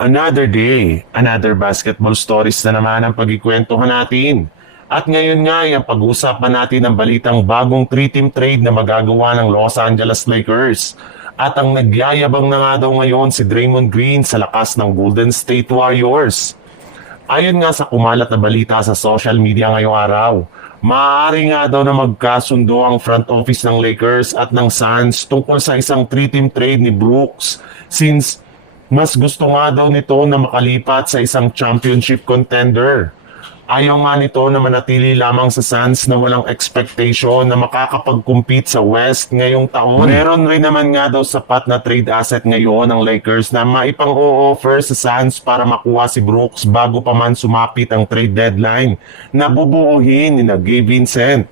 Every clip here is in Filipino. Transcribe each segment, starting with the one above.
Another day, another basketball stories na naman ang pagkikwentuhan natin. At ngayon nga ay ang pag-uusapan natin ang balitang bagong 3-team trade na magagawa ng Los Angeles Lakers. At ang nagyayabang na nga daw ngayon si Draymond Green sa lakas ng Golden State Warriors. Ayon nga sa kumalat na balita sa social media ngayong araw, maaari nga daw na magkasundo ang front office ng Lakers at ng Suns tungkol sa isang 3-team trade ni Brooks since mas gusto nga daw nito na makalipat sa isang championship contender. Ayaw nga nito na manatili lamang sa Suns na walang expectation na makakapag-compete sa West ngayong taon. Meron rin naman nga daw sapat na trade asset ngayon ng Lakers na maipang-o-offer sa Suns para makuha si Brooks bago pa man sumapit ang trade deadline na bubuuhin ni Gabe Vincent,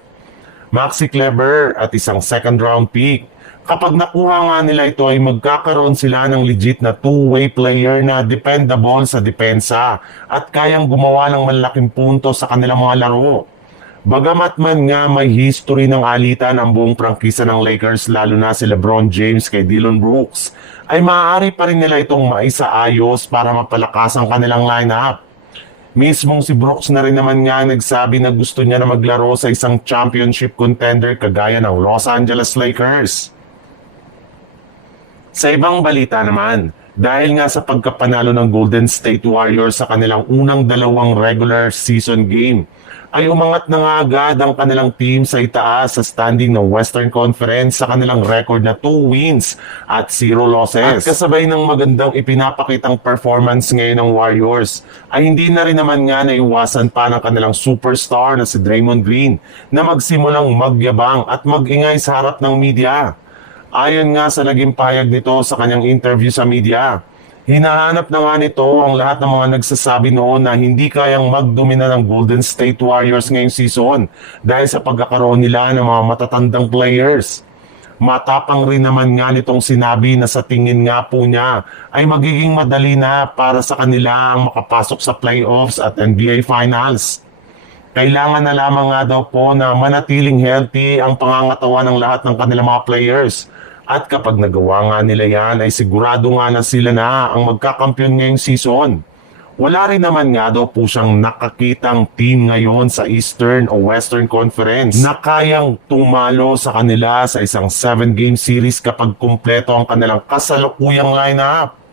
Maxi Kleber at isang second round pick. Kapag nakuha nga nila ito ay magkakaroon sila ng legit na two-way player na dependable sa depensa at kayang gumawa ng malaking punto sa kanilang mga laro. Bagamat man nga may history ng alitan ang buong prangkisa ng Lakers lalo na si LeBron James kay Dillon Brooks, ay maaari pa rin nila itong maisaayos para mapalakas ang kanilang lineup. Mismong si Brooks na rin naman nga nagsabi na gusto niya na maglaro sa isang championship contender kagaya ng Los Angeles Lakers. Sa ibang balita naman, dahil nga sa pagkapanalo ng Golden State Warriors sa kanilang unang dalawang regular season game, ay umangat na nga agad ang kanilang team sa itaas sa standing ng Western Conference sa kanilang record na 2 wins at 0 losses. At kasabay ng magandang ipinapakitang performance ngayon ng Warriors, ay hindi na rin naman nga naiwasan pa ng kanilang superstar na si Draymond Green na magsimulang magyabang at magingay sa harap ng media. Ayon nga sa naging pahayag nito sa kanyang interview sa media, hinahanap na nga nito ang lahat ng mga nagsasabi noon na hindi kayang magdomina ng Golden State Warriors ngayong season dahil sa pagkakaroon nila ng mga matatandang players. Matapang rin naman nga nitong sinabi na sa tingin nga po niya ay magiging madali na para sa kanila ang makapasok sa playoffs at NBA Finals. Kailangan na lamang nga daw po na manatiling healthy ang pangangatawan ng lahat ng kanilang mga players. At kapag nagawa nga nila yan ay sigurado nga na sila na ang magkakampiyon ngayong season. Wala rin naman nga daw po siyang nakakitang team ngayon sa Eastern o Western Conference na kayang tumalo sa kanila sa isang 7-game series kapag kumpleto ang kanilang kasalukuyang lineup.